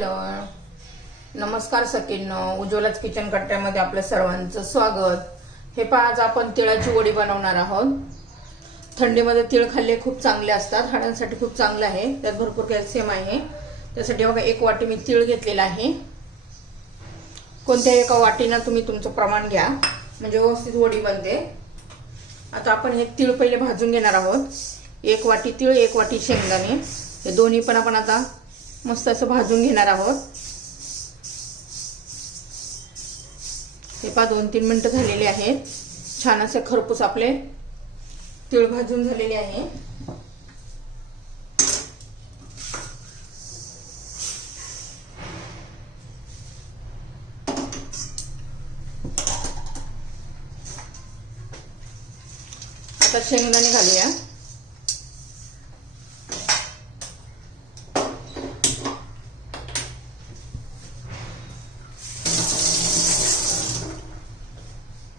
Hello. नमस्कार सकीनो उज्ज्वलाच kitchen कट्ट्यामध्ये आपलं सर्वांचं स्वागत. हे पहा आज आपण तिळाची वडी बनवणार आहोत. थंडीमध्ये तिळ खाल्ले खूप चांगले असतात. हाडांसाठी खूप चांगलं आहे. त्यात भरपूर कॅल्शियम आहे. त्यासाठी बघा एक वाटी मी तिळ घेतलेला आहे. कोणत्याही एका वाटीनं तुम्ही तुमचं प्रमाण घ्या. म्हणजे व्यवस्थित वडी बनते. आता आपण हे तिळ पहिले भाजून घेणार आहोत. एक वाटी तिळ एक वाटी शेंगदाणे. हे दोन्ही पण आपण आता मस्त असं भाजून घेणार आहोत. हे पा दोन तीन मिनटं झालेले आहेत. छान असे खरपूस आपले तिळ भाजून झालेले आहे. आता शेंगदाणे घालूया.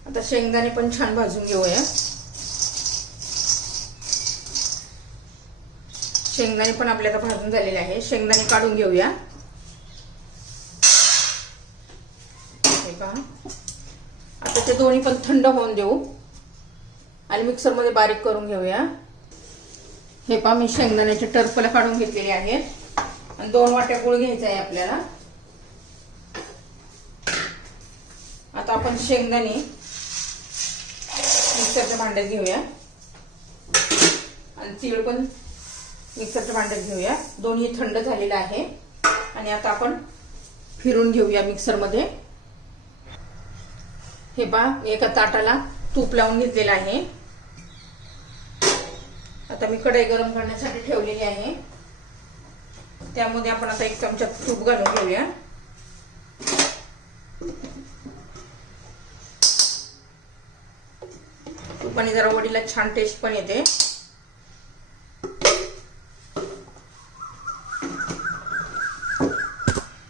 आता शेंगदाणे पण छान भाजून घेऊया. शेंगदाणे पण आपल्याला भाजून झालेले आहे. शेंगदाणे काढून घेऊया. हे पहा. आता ते दोन्ही पण थंड होऊन देऊ. आणि मिक्सरमध्ये बारीक करून घेऊया. हे पहा मी शेंगदाण्याचे टर्फला काढून घेतलेले आहेत आणि दोन वाट्या गुळ घ्यायचा आहे आपल्याला. आता आपण शेंगदाणे मिक्सरच्या भांड्यात घेऊया. आणि तीळ पण मिक्सरच्या भांड्यात घेऊया. दोन्ही थंड झालेलं आहे. आणि आता आपण फिरून घेऊया मिक्सरमध्ये. हे पहा एका ताटाला तूप लावून घेतलेलं आहे. आता मी कढई गरम करण्यासाठी ठेवलेली आहे. त्यामध्ये आपण आता एक चमचा तूप घालून घेऊया. आणि जरा वडीला छान टेस्ट पण येते.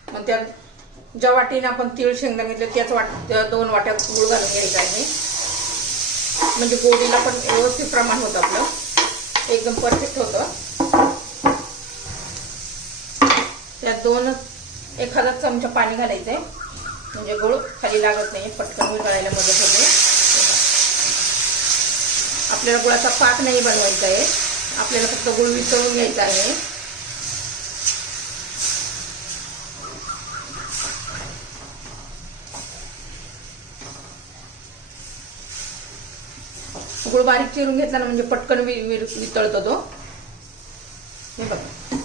मग त्यात ज्या वाटीने आपण तीळ शेंगदाणे घेतले त्याच वाट दोन वाट्या गुळ घालून घ्यायचा आहे. म्हणजे गोडीला पण व्यवस्थित प्रमाण होतं आपलं. एकदम परफेक्ट होतं. त्यात दोन एखादा चमचा पाणी घालायचं आहे म्हणजे गुळ खाली लागत नाही पटकन वितळायला मदत होते. आपल्याला गुळाचा पाक नाही बनवायचा आहे. आपल्याला फक्त गुळ वितळून घ्यायचा आहे. गुळ बारीक चिरून घेतला ना म्हणजे पटकन वितळतो तो. हे बघा.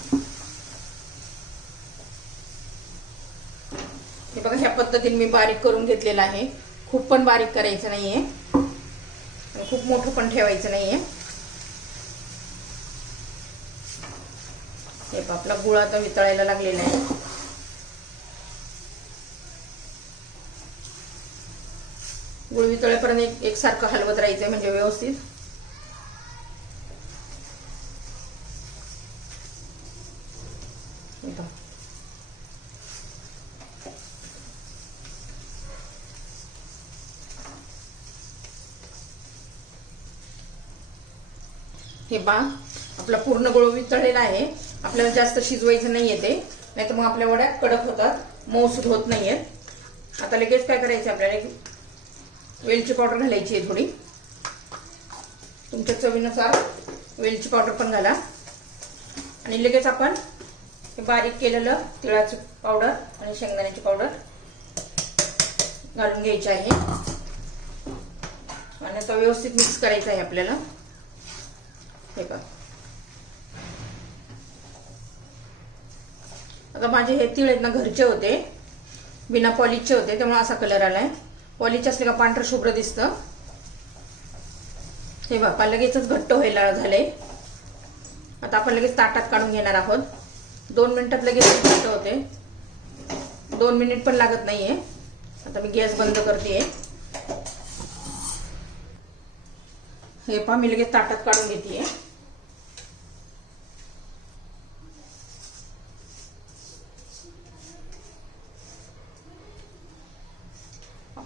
हे बघा ह्या पद्धतीने मी बारीक करून घेतलेला आहे. खूप पण बारीक करायचं नाहीये. खूप मोठं पण ठेवायचं नाहीये. हे आपला गुळ आता वितळायला लागलेला आहे. गुळ वितळेपर्यंत एक एकसारखं हलवत राहायचंय म्हणजे व्यवस्थित हे पहा. हे पहा आपला पूर्ण गोळ वितळलेला आहे. आपल्याला जास्त शिजवायचं नाही येते नाही तर मग आपल्या वड्या कडक होतात. मऊसूद होत नाहीयेत आता लगेच काय करायचं आपल्याला? वेलची पावडर घालायची आहे थोडी. तुमच्या चवीनुसार वेलची पावडर पण घाला. आणि लगेच आपण हे बारीक केलेलं तिळाची पावडर आणि शेंगदाण्याची पावडर घालून घ्यायची आहे. आणि आता व्यवस्थित मिक्स करायचं आहे आपल्याला. हे बघा. आता माझे हे तीळ आहेत ना घरचे होते. बिना पॉलिशचे होते त्यामुळे असा कलर आलाय. पॉलिश असले का पांढरं शुभ्र दिसतं. हे बापा लगेचच घट्ट व्हायला झाले आता आपण लगेच ताटात काढून घेणार आहोत. दोन मिनिटात लगेच घट्ट होते. दोन मिनिट पण लागत नाहीये. आता मी गॅस बंद करते हे पहा मी लगेच ताटात काढून घेते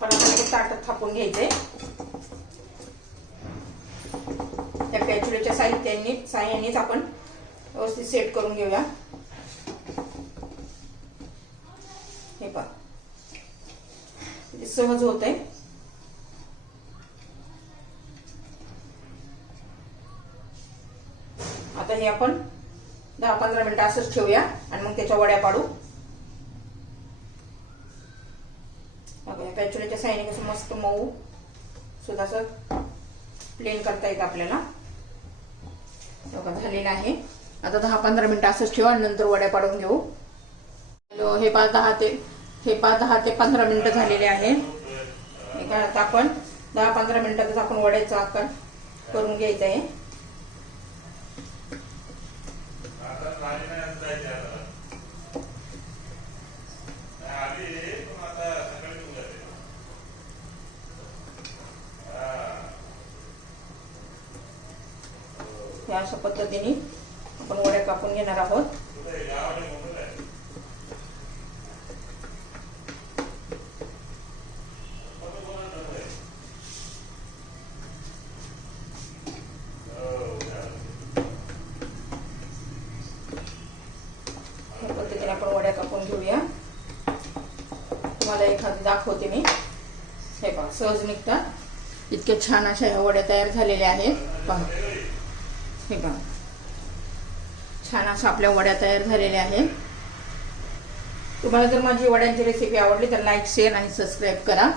आपण आता लगेच ताटात थापून घ्यायचंय त्या पॅचुलीच्या साहित्यांनी साह्यानेच आपण व्यवस्थित सेट करून घेऊया. हे पहा. म्हणजे सहज होत आहे आता हे आपण दहा पंधरा मिनिटं असंच ठेवूया आणि मग त्याच्या वड्या पाडू. बघा या साईने कसं मस्त मऊ सुद्धा असं प्लेन करता येतं आपल्याला. बघा झालेलं आहे. आता दहा पंधरा मिनिटं असंच ठेवा नंतर वड्या पाडून घेऊ. हॅलो हे पाच दहा ते हे पाच दहा ते पंधरा मिनिटं झालेले आहे. हे काय आता आपण दहा पंधरा मिनिटातच आपण वड्याचा आकार करून घ्यायचा आहे. या अशा पद्धतीने आपण वड्या कापून घेणार आहोत. पद्धतीने आपण वड्या कापून घेऊया. तुम्हाला एखादी दाखवते मी. हे पहा सहज निघतात. इतक्या छान अशा ह्या वड्या तयार झालेल्या आहेत. पहा. हे बघा. छान अशा आपल्या वड्या तयार झालेल्या आहेत. तुम्हाला जर माझी वड्यांची रेसिपी आवडली तर लाईक शेअर आणि सबस्क्राईब करा.